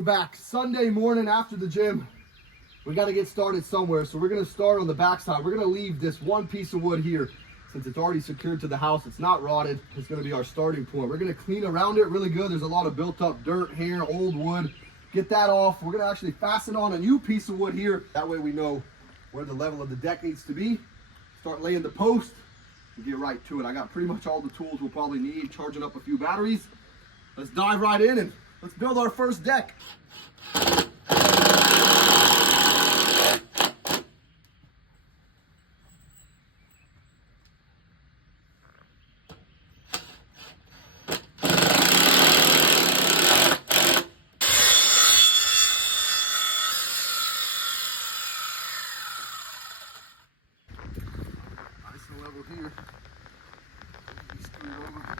We're back Sunday morning after the gym. We got to get started somewhere, so we're going to start on the back side. We're going to leave this one piece of wood here. Since it's already secured to the house, it's not rotted. It's going to be our starting point. We're going to clean around it really good. There's a lot of built up dirt, hair, old wood. Get that off. We're going to actually fasten on a new piece of wood here. That way we know where the level of the deck needs to be. Start laying the post and get right to it. I got pretty much all the tools we'll probably need, charging up a few batteries. Let's dive right in and let's build our first deck. Nice level here. Screw it over.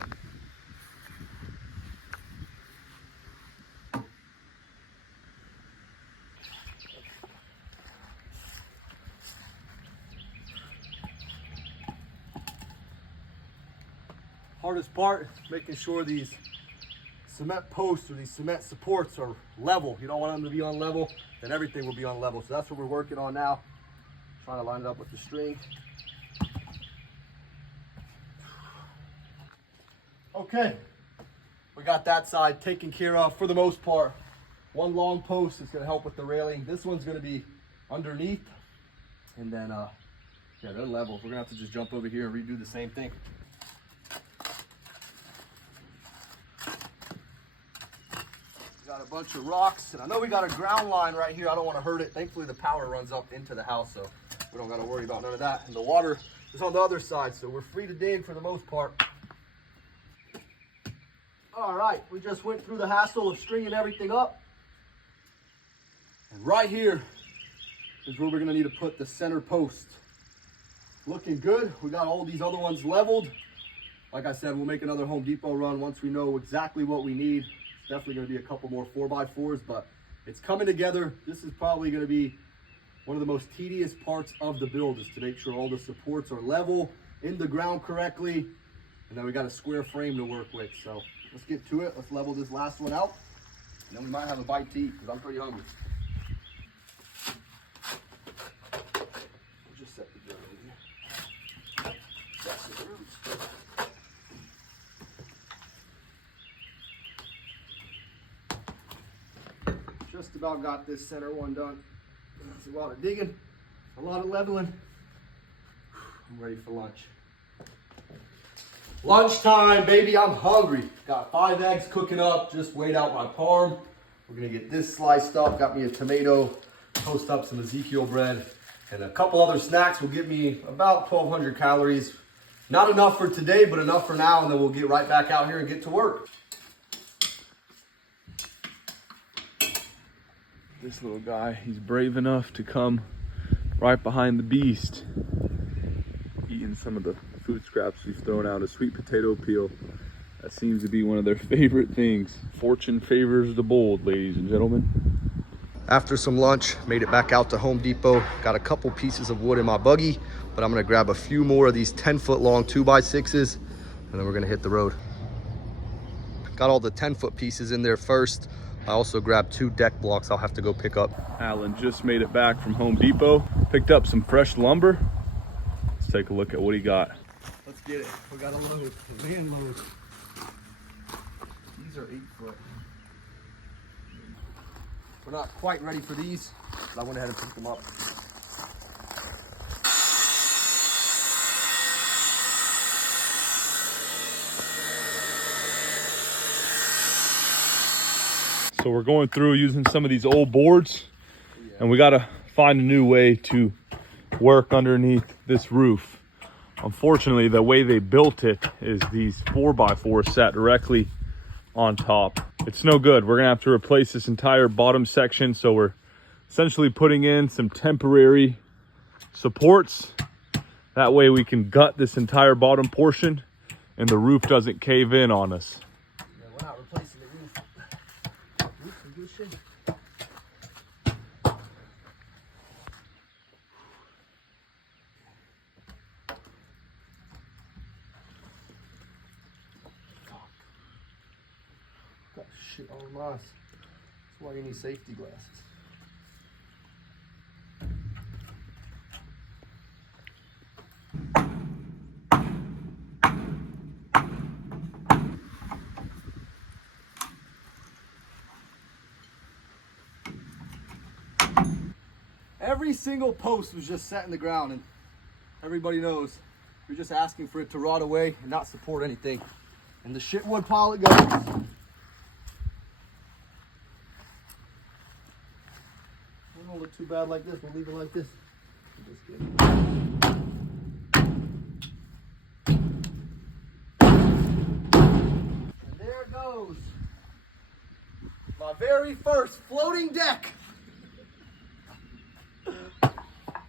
Hardest part, making sure these cement posts or these cement supports are level. You don't want them to be on level, then everything will be on level. So that's what we're working on now. Trying to line it up with the string. Okay, we got that side taken care of for the most part. One long post is going to help with the railing. This one's going to be underneath, and then yeah, they're level. We're going to have to just jump over here and redo the same thing. Got a bunch of rocks, and I know we got a ground line right here. I don't want to hurt it. Thankfully the power runs up into the house, so we don't got to worry about none of that. And the water is on the other side, so we're free to dig for the most part. All right, we just went through the hassle of stringing everything up, and right here is where we're going to need to put the center post. Looking good. We got all these other ones leveled. Like I said, we'll make another Home Depot run once we know exactly what we need. Definitely going to be a couple more 4x4s, but it's coming together. This is probably going to be one of the most tedious parts of the build, is to make sure all the supports are level, in the ground correctly, and then we got a square frame to work with. So let's get to it. Let's level this last one out, and then we might have a bite to eat because I'm pretty hungry. We'll just set the dirt in here. That's the roots. Just about got this center one done. That's a lot of digging, a lot of leveling. I'm ready for lunch. Lunchtime, baby, I'm hungry. Got 5 eggs cooking up, just weighed out my parm. We're gonna get this sliced up, got me a tomato, toast up some Ezekiel bread, and a couple other snacks will give me about 1,200 calories. Not enough for today, but enough for now, and then we'll get right back out here and get to work. This little guy, he's brave enough to come right behind the beast, eating some of the food scraps we've thrown out, a sweet potato peel. That seems to be one of their favorite things. Fortune favors the bold, ladies and gentlemen. After some lunch, made it back out to Home Depot. Got a couple pieces of wood in my buggy, but I'm gonna grab a few more of these 10-foot long 2x6s, and then we're gonna hit the road. Got all the 10-foot pieces in there first. I also grabbed 2 deck blocks I'll have to go pick up. Alan just made it back from Home Depot, picked up some fresh lumber. Let's take a look at what he got. Let's get it. We got a load, a man load. These are 8-foot. We're not quite ready for these, but I went ahead and picked them up. So we're going through using some of these old boards, and we gotta find a new way to work underneath this roof. Unfortunately, the way they built it is these 4x4s sat directly on top. It's no good. We're gonna have to replace this entire bottom section, so we're essentially putting in some temporary supports. That way we can gut this entire bottom portion and the roof doesn't cave in on us. Yeah, we're not replacing the roof. Roof's in good shape. Got shit on my That's why you need safety glasses. Every single post was just set in the ground, and everybody knows you're just asking for it to rot away and not support anything. And the shit wood pile it goes. It won't look too bad like this. We'll leave it like this. Just kidding. And there it goes. My very first floating deck.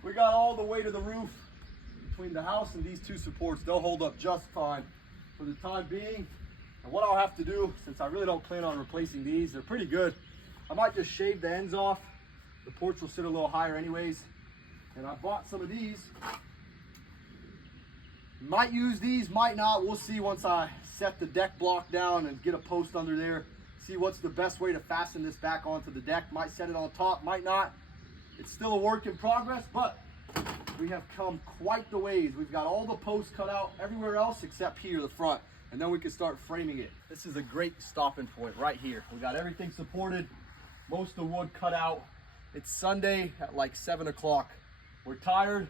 We got all the way to the roof between the house and these two supports. They'll hold up just fine for the time being. And what I'll have to do, since I really don't plan on replacing these, they're pretty good. I might just shave the ends off. The porch will sit a little higher anyways. And I bought some of these. Might use these, might not. We'll see once I set the deck block down and get a post under there. See what's the best way to fasten this back onto the deck. Might set it on top, might not. It's still a work in progress, but we have come quite the ways. We've got all the posts cut out everywhere else except here, the front, and then we can start framing it. This is a great stopping point right here. We got everything supported, most of the wood cut out. It's Sunday at like 7 o'clock. We're tired,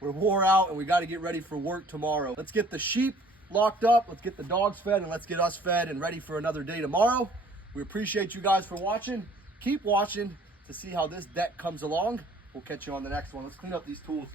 we're wore out, and we got to get ready for work tomorrow. Let's get the sheep locked up, let's get the dogs fed, and let's get us fed and ready for another day tomorrow. We appreciate you guys for watching. Keep watching to see how this deck comes along. We'll catch you on the next one. Let's clean up these tools.